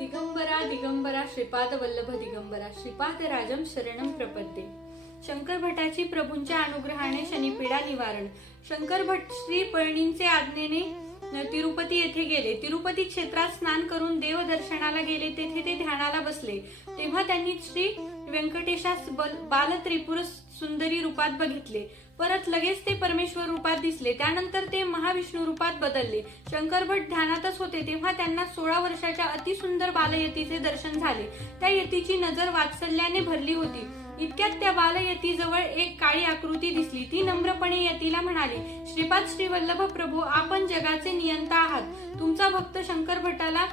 दिगंबरा दिगंबरा श्रीपाद वल्लभ दिगंबरा श्रीपाद राजम शरणम प्रपद्ये. शंकर भटाची प्रभूंच्या अनुग्रहाने शनिपीडा निवारण. शंकर भट श्री पळणींचे आज्ञेने तिरुपती येथे गेले. तिरुपती क्षेत्रात स्नान करून देव दर्शनाला गेले. तेथे ते ध्यानाला बसले. तेव्हा त्यांनी श्री व्यंकटेशास बल- बाल त्रिपुर सुंदरी रूपात बघितले. परत लगेच ते परमेश्वर रूपात दिसले. त्यानंतर ते महाविष्णू रूपात बदलले. शंकर भट ध्यानातच होते. तेव्हा त्यांना सोळा वर्षाच्या अतिसुंदर बालयतीचे दर्शन झाले. त्या यतीची नजर वात्सल्याने भरली होती. इतक्यात त्या बालयतीजवळ एक काळी आकृती दिसली. ती नम्रपणे यतीला म्हणाली श्रीपाद श्रीवल्लभ प्रभू आपण जगाचे नियंता आहात. तुमचा भक्त शंकर भटाला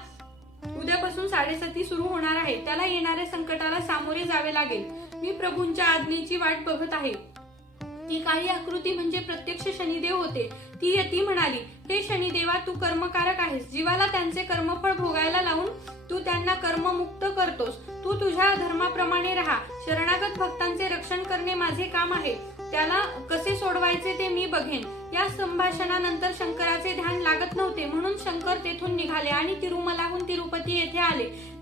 उद्यापासून साडेसाती सुरू होणार आहे. त्याला येणाऱ्या संकटाला सामोरे जावे लागेल. मी प्रभूंच्या आज्ञेची वाट बघत आहे. ती काही आकृती म्हणजे प्रत्यक्ष शनिदेव होते. ती यती म्हणाली हे शनिदेवा तू कर्मकारक आहेस. जीवाला त्यांचे कर्मफळ भोगायला लावून तू त्यांना कर्ममुक्त करतोस. तू तुझ्या धर्माप्रमाणे राहा. शरणागत भक्तांचे रक्षण करणे माझे काम आहे. त्याला कसे सोडवायचे ते मी बघेन. या संभाषणानंतर शंकराचे ध्यान लागत नव्हते. म्हणून शंकर तेथून निघाले आणि तिरुमलाहून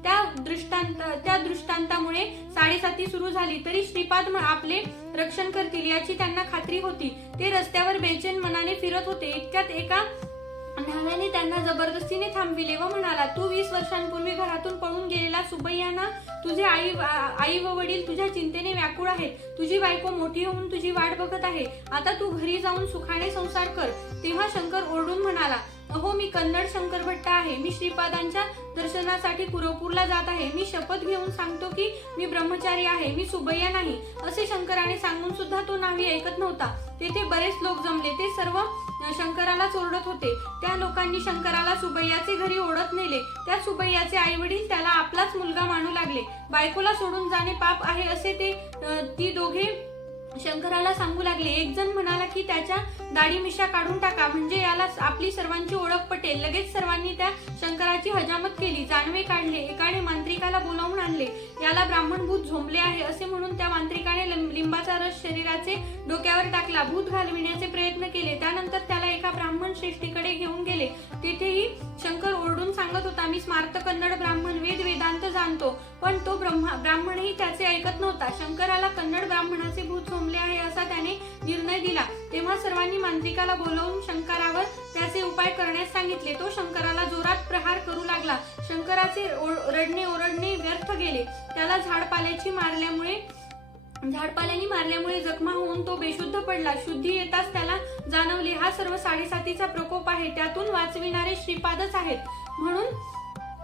त्या दृष्टांत त्या दृष्टांतामुळे साडेसाती सुरू झाली तरी श्रीपाद आपले रक्षण करतील याची त्यांना खात्री होती. ते रस्त्यावर बेचैन मनाने फिरत होते. इतक्यात एका न्हाव्याने त्यांना जबरदस्तीने थांबविले व म्हणाला तू वीस वर्षांपूर्वी घरातून पळून गेलेला सुबैयाना तुझे आई आई व वडील तुझ्या चिंतेने व्याकुळ आहेत. तुझी बायको मोठी होऊन तुझी वाट बघत आहे. आता तू घरी जाऊन सुखाने संसार कर. तेव्हा शंकर ओरडून म्हणाला अहो मी कन्नड शंकर भट्ट आहे. मी श्रीपादांच्या दर्शनासाठी कुरवपूरला जात आहे. मी शपथ घेऊन सांगतो की मी ब्रह्मचारी आहे. मी सुबैया नाही. असे शंकराने सांगून सुद्धा तो नावी ऐकत नव्हता. तेथे बरेच लोक जमले. ते सर्व शंकराला चोरडत होते. त्या लोकांनी शंकराला सुबैयाचे घरी ओढत नेले. त्या सुबैयाचे आई वडील त्याला आपलाच मुलगा मानू लागले. बायकोला सोडून जाणे पाप आहे असे ते ती दोघे शंकराला सांगू लागले. एक जण म्हणाला की त्याच्या दाढी मिशा काढून टाका. म्हणजे याला आपली सर्वांची ओळख पटेल. लगेच सर्वांनी त्या शंकराची हजामत केली. जानवे काढले. एकाने मांत्रिकाला बोलावून आणले. याला ब्राह्मण भूत झोंबले आहे असे म्हणून त्या मांत्रिकाने लिंबाचा रस शरीराचे डोक्यावर टाकला. भूत घालविण्याचे प्रयत्न केले. त्यानंतर त्याला एका ब्राह्मण श्रेष्ठीकडे घेऊन गेले. तिथेही शंकर ओरडून सांगत होता मी स्मार्त कन्नड ब्राह्मण वेद वेदांत पण तो ब्रह्मा ब्राह्मणही त्याचे ऐकत नव्हता. शंकराला कन्नड ब्राह्मणाचे भूत झोंबले आहे असा त्याने निर्णय दिला. तेव्हा सर्वांनी मांत्रिकाला बोलावून शंकरावर त्याचे उपाय करण्यास सांगितले. तो शंकराला जोरात प्रहार करू लागला. शंकराचे रडणे ओरडणे व्यर्थ गेले. त्याला झाडपाल्याची मारल्यामुळे झाडपाल्याने मारल्यामुळे जखमा होऊन तो बेशुद्ध पडला. शुद्धी येताच त्याला जाणवले हा सर्व साडेसातीचा प्रकोप आहे. त्यातून वाचविणारे श्रीपादच आहेत. म्हणून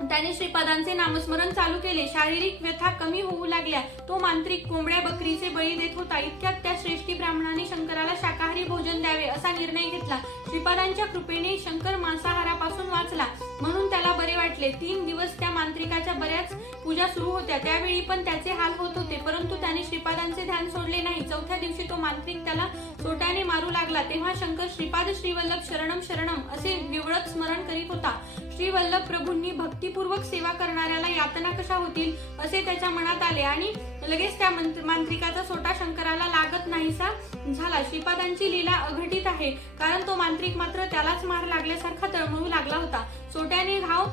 त्याने श्रीपादांचे नामस्मरण चालू केले. शारीरिक व्यथा कमी होऊ लागल्या. तो मांत्रिक कोंबड्या बकरीचे बळी देत होता. इतक्यात त्या श्रेष्ठी ब्राह्मणाने शंकराला शाकाहारी भोजन द्यावे असा निर्णय घेतला. श्रीपादांच्या कृपेने शंकर मांसाहारापासून वाचला. म्हणून त्याला बरे वाटले. तीन दिवस त्या मांत्रिकाच्या बऱ्याच पूजा सुरू होत्या. त्यावेळी पण त्याचे हाल होत होते. परंतु त्याने श्रीपादांचे ध्यान सोडले नाही. चौथ्या दिवशी तो मांत्रिक त्याला सोट्याने मारू लागला. तेव्हा शंकर श्रीपाद श्रीवल्लभ शरणम शरणम असे विवळत स्मरण करीत होता. श्रीवल्लभ प्रभूंनी भक्तिपूर्वक सेवा करणाऱ्याला यातना कशा होतील असे त्याच्या मनात आले आणि लगेच त्या मांत्रिकाचा सोटा शंकराला लागत नाहीसा झाला. श्रीपादांची लीला अघटित आहे. कारण तो मांत्रिक मात्र त्यालाच मार लागल्यासारखा तळमळू लागला होता. सोट्याने घाव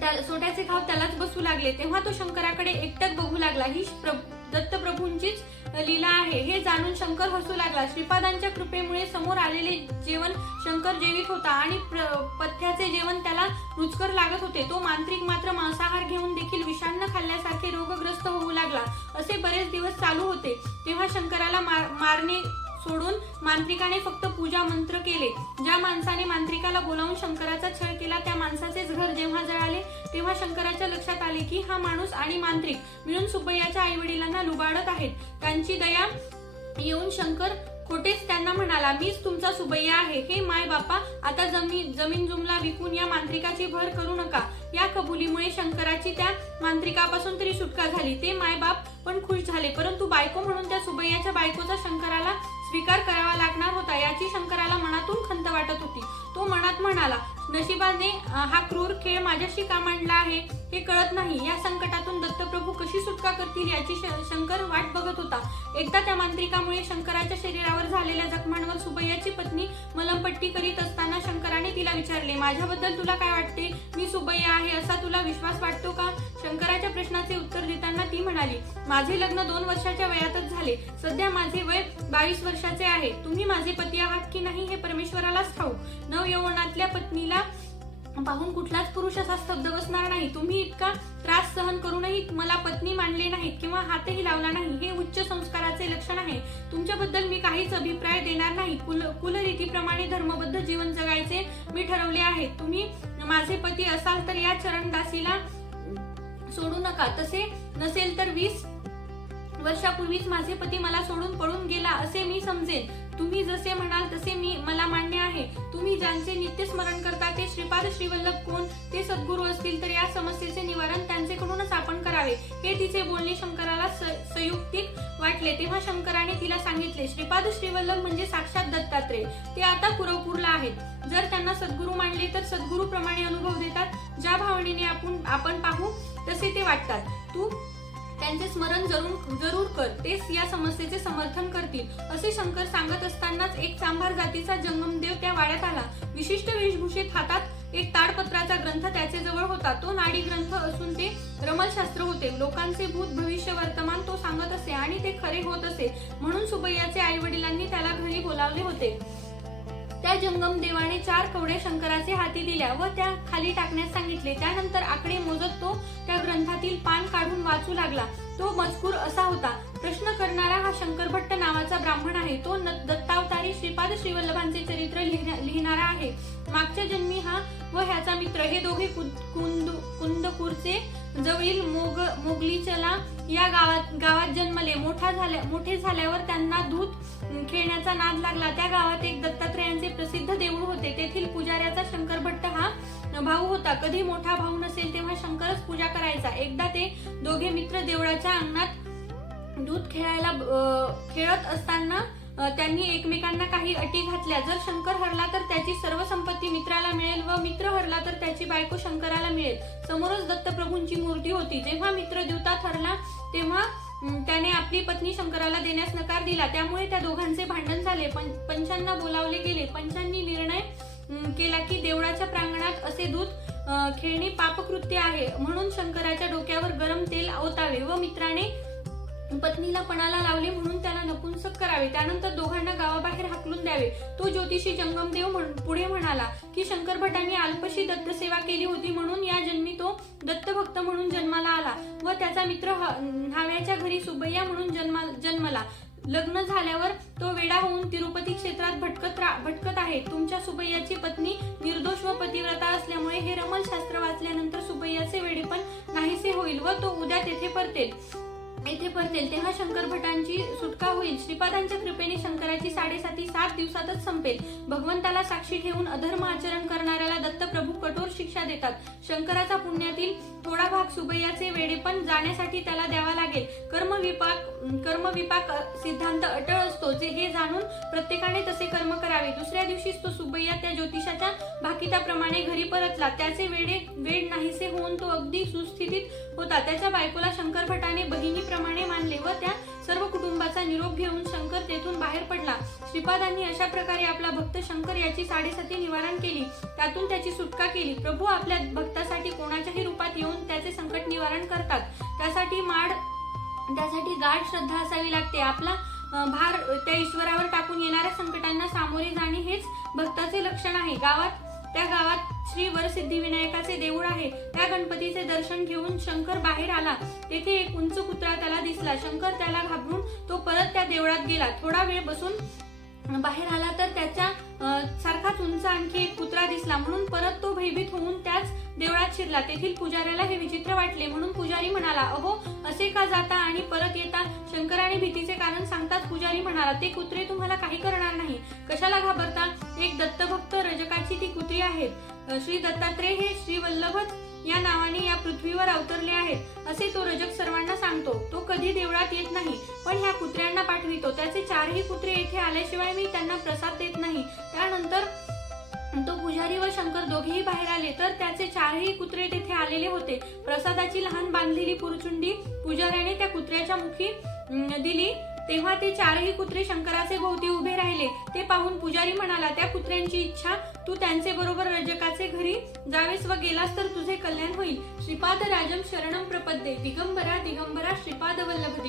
त्या- सोट्याचे घाव त्यालाच बसू लागले. तेव्हा तो शंकराकडे एकटक बघू लागला. ही प्र- लीला आहे. हे जाणून शंकर हसू लागला. श्रीपादांच्या कृपेमुळे समोर आलेले जेवण शंकर जेवित होता आणि प्र- पथ्याचे जेवण त्याला रुचकर लागत होते. तो मांत्रिक मात्र मांसाहार घेऊन देखील विषान्न खाल्ल्यासारखे रोगग्रस्त होऊ लागला. असे बरेच दिवस चालू होते. तेव्हा शंकराला मार- मारणे सोडून मांत्रिकाने फक्त पूजा मंत्र केले. ज्या माणसाने मांत्रिकाला बोलावून शंकराचा छळ केला त्या माणसाचेच घर जेव्हा जळाले तेव्हा शंकराच्या लक्षात आले की हा माणूस आणि मांत्रिक मिळून सुब्बय्याच्या आई वडिलांना लुबाडत आहेत. त्यांची दया येऊन शंकर खोटेच त्यांना म्हणाला मीच तुमचा सुबैया आहे. हे माय बापा आता जमीन जमीन जुमला विकून या मांत्रिकाची भर करू नका. या कबुलीमुळे शंकराची त्या मांत्रिकापासून तरी सुटका झाली. ते मायबाप पण खुश झाले परंतु बायको म्हणून त्या सुबैयाच्या बायकोचा शंकराला स्वीकार करावा लागणार होता याची शंकराला मनातून खंत वाटत होती. तो मनात म्हणाला नशिबाने हा क्रूर खेळ माझ्याशी का मांडला आहे? हे कळत नाही. या संकटातून दत्तप्रभू कशी सुटका करतील याची शंकर वाट बघत होता. एकदा त्या मांत्रिकामुळे शंकराच्या शरीरावर झालेल्या जखमांवर सुबैयाची पत्नी मलमपट्टी करीत असताना शंकराने तिला विचारले माझ्याबद्दल तुला काय वाटते? मी सुबैया आहे असा तुला विश्वास वाटतो का? शंकराच्या प्रश्न म्हणाली माझे लग्न दोन वर्षाच्या वयातच झाले. सध्या माझे वय बावीस वर्षाचे आहे. तुम्ही माझे पती आहात की नाही हे परमेश्वरालाच ठाऊक. नवयवनातल्या पत्नीला पाहून कुठलाच पुरुष असा स्तब्ध बसणार नाही. तुम्ही इतका त्रास सहन करूनही मला पत्नी मानले नाहीत किंवा हातही लावला नाही. हे उच्च संस्काराचे लक्षण आहे. तुमच्याबद्दल मी काहीच अभिप्राय देणार नाही. कुल कुलरीतीप्रमाणे धर्मबद्ध जीवन जगायचे मी ठरवले आहे. तुम्ही माझे पती असाल तर या चरणदासीला सोडू नका. तसे नसेल तर वीस वर्षापूर्वीच माझे पती मला सोडून पळून गेला असे मी समजेन. तुम्ही जसे म्हणाल तसे मी मला मान्य आहे. तुम्ही ज्यांचे नित्य स्मरण करता ते श्रीपाद श्रीवल्लभ कोण? ते सद्गुरू असतील तर या समस्येचे निवारण त्यांचेकडूनच आपण करावे. हे तिचे बोलणे शंकराला स- संयुक्तिक वाटले. तेव्हा शंकराने तिला सांगितले श्रीपाद श्रीवल्लभ म्हणजे साक्षात दत्तात्रय. ते आता कुरवपूरला आहेत. जर त्यांना सद्गुरू मानले तर सद्गुरू प्रमाणे अनुभव देतात. ज्या भावनेने आपण आपण पाहू तसे ते वाटतात. तू त्यांचे स्मरण जरूर जरूर कर. तेच या समस्येचे समर्थन करतील. असे शंकर सांगत असतानाच एक सांभार जातीचा जंगमदेव त्या वाड्यात आला. विशिष्ट वेशभूषेत हातात एक ताडपत्राचा ग्रंथ त्याचे जवळ होता. तो नाडी ग्रंथ असून ते रमलशास्त्र होते. लोकांचे भूत भविष्य वर्तमान तो सांगत असे आणि ते खरे होत असे. म्हणून सुबैयाचे आई वडिलांनी त्याला घरी बोलावले होते. त्या जंगम देवाने चार कवडे शंकराचे हाती दिल्या व त्या खाली टाकण्यास सांगितले. त्यानंतर आकडे मोजत तो त्या ग्रंथातील पान काढून वाचू लागला. तो मजकूर असा होता प्रश्न करणारा हा शंकर भट्ट नावाचा ब्राह्मण आहे. तो न- दत्तावतारी श्रीपाद श्रीवल्लभांचे चरित्र लिहिण्या- लिहिणारा आहे. मागच्या जन्मी हा व ह्याचा मित्र. हे दोघे कुंद कुंद- कुंदपूरचे जवळील मोग मोगलीचला या गावात गावात जन्मले. मोठा झाल्या मोठे झाल्यावर त्यांना दूध खेळण्याचा नाद लागला. त्या गावात एक दत्तात्रयांचे प्रसिद्ध देऊळ होते. तेथील पुजाऱ्याचा शंकर भट्ट हा भाऊ होता. कधी मोठा भाऊ नसेल तेव्हा शंकरच पूजा करायचा. एकदा ते दोघे मित्र देवळाच्या अंगणात दूध खेळायला खेळत असताना त्यांनी एकमेकांना काही अटी घातल्या. जर शंकर हरला तर त्याची सर्व संपत्ती मित्राला मिळेल व मित्र हरला तर त्याची बायको शंकराला मिळेल. समोरच दत्तप्रभूंची मूर्ती होती. जेव्हा मित्र देवता हरला तेव्हा त्याने आपली पत्नी शंकराला देण्यास नकार दिला. त्यामुळे त्या दोघांचे भांडण झाले. पण पंचांना बोलावले गेले. पंचांनी निर्णय केला की देवळाच्या प्रांगणात असे दूध खेळणे पापकृत्य आहे. म्हणून शंकराच्या डोक्यावर गरम तेल ओतावे व मित्राने पत्नीला पणाला लावले म्हणून त्याला नपुंसक करावे. त्यानंतर दोघांना गावाबाहेर हाकलून द्यावे. तो ज्योतिषी जंगमदेव पुढे म्हणाला की शंकर भटांनी अल्पशी दत्तसेवा केली होती म्हणून या जन्मी तो दत्तभक्त म्हणून जन्माला आला व त्याचा मित्र न्हाव्याच्या घरी सुबैया म्हणून जन्मा जन्मला. लग्न झाल्यावर तो वेडा होऊन तिरुपती क्षेत्रात भटकत रा- भटकत आहे. तुमच्या सुबैयाची पत्नी निर्दोष व पतिव्रता असल्यामुळे हे रमल शास्त्र वाचल्यानंतर सुबैयाचे वेडेपण नाहीसे होईल व तो उद्या तेथे परतेल. येथे परतेल तेव्हा शंकर भटांची सुटका होईल. श्रीपादांच्या कृपेने शंकराची साडेसाती सात दिवसातच संपेल. भगवंताला साक्षी ठेवून अधर्म आचरण करणाऱ्याला दत्तप्रभू कठोर शिक्षा देतात. शंकराचा पुण्यातील थोडा भाग सुबैयाचे वेडेपण जाण्यासाठी त्याला द्यावा लागेल. कर्मविपाक कर्मविपाक सिद्धांत अटळ असतो जे हे जाणून प्रत्येकाने तसे कर्म करावे. दुसऱ्या दिवशीच तो सुबैया त्या ज्योतिषाच्या भाकिताप्रमाणे घरी परतला. त्याचे वेडे वेड नाहीसे होऊन तो अगदी सुस्थितीत होता. त्याच्या बायकोला शंकर भटाने बहिणीप्रमाणे मानले व त्या सर्व कुटुंबाचा निरोप घेऊन शंकर तेथून बाहेर पडला. श्रीपादांनी अशा प्रकारे आपला भक्त शंकर याची साडेसाती निवारण केली. त्यातून त्याची सुटका केली. प्रभू आपल्या भक्तासाठी कोणाच्याही रूपात येऊन त्याचे संकट निवारण करतात. त्यासाठी माड त्यासाठी गाढ श्रद्धा असावी लागते. आपला भार त्या ईश्वरावर टाकून येणाऱ्या संकटांना सामोरे जाणे हेच भक्ताचे लक्षण आहे. गावात त्या गावात श्री वरसिद्धी विनायकाचे देऊळ आहे. त्या गणपतीचे दर्शन घेऊन शंकर बाहेर आला. तेथे एक उंच कुत्रा त्याला दिसला. शंकर त्याला घाबरून तो परत त्या देवळात गेला. थोडा वेळ बसून बाहेर आला तर त्याच्या सारखाच उंच आणखी एक कुत्रा दिसला. म्हणून परत तो भयभीत होऊन त्याच देवळात शिरला. तेथील पुजाऱ्याला हे विचित्र वाटले. म्हणून पुजारी म्हणाला अहो असे का जाता आणि परत येता? शंकराने भीतीचे कारण सांगताच पुजारी म्हणाला ते कुत्रे तुम्हाला काही करणार नाही. कशाला घाबरता? एक दत्तभक्त रजकाची ती कुत्री आहेत. श्री दत्तात्रेय हे श्री वल्लभच या नावाने या पृथ्वीवर अवतरले आहेत. असे तो रजक सर्वांना सांगतो. तो कधी देवळात येत नाही पण ह्या कुत्र्यांना पाठवितो. त्याचे चारही कुत्रे येथे आल्याशिवाय मी त्यांना प्रसाद देत नाही. त्यानंतर तो पुजारी व शंकर दोघेही बाहेर आले. तर त्याचे चारही कुत्रे तेथे आलेले होते. प्रसादाची लहान बांधलेली पुरचुंडी पुजाऱ्याने त्या कुत्र्याच्या मुखी दिली. तेव्हा ते चारही कुत्रे शंकराचे भोवती उभे राहिले. ते पाहून पुजारी म्हणाला त्या कुत्र्यांची इच्छा? तू त्यांचे बरोबर रजकाचे घरी जावेस व गेलास तर तुझे कल्याण होईल. श्रीपाद राजम शरणम प्रपद्ये. दिगंबरा दिगंबरा श्रीपाद वल्लभ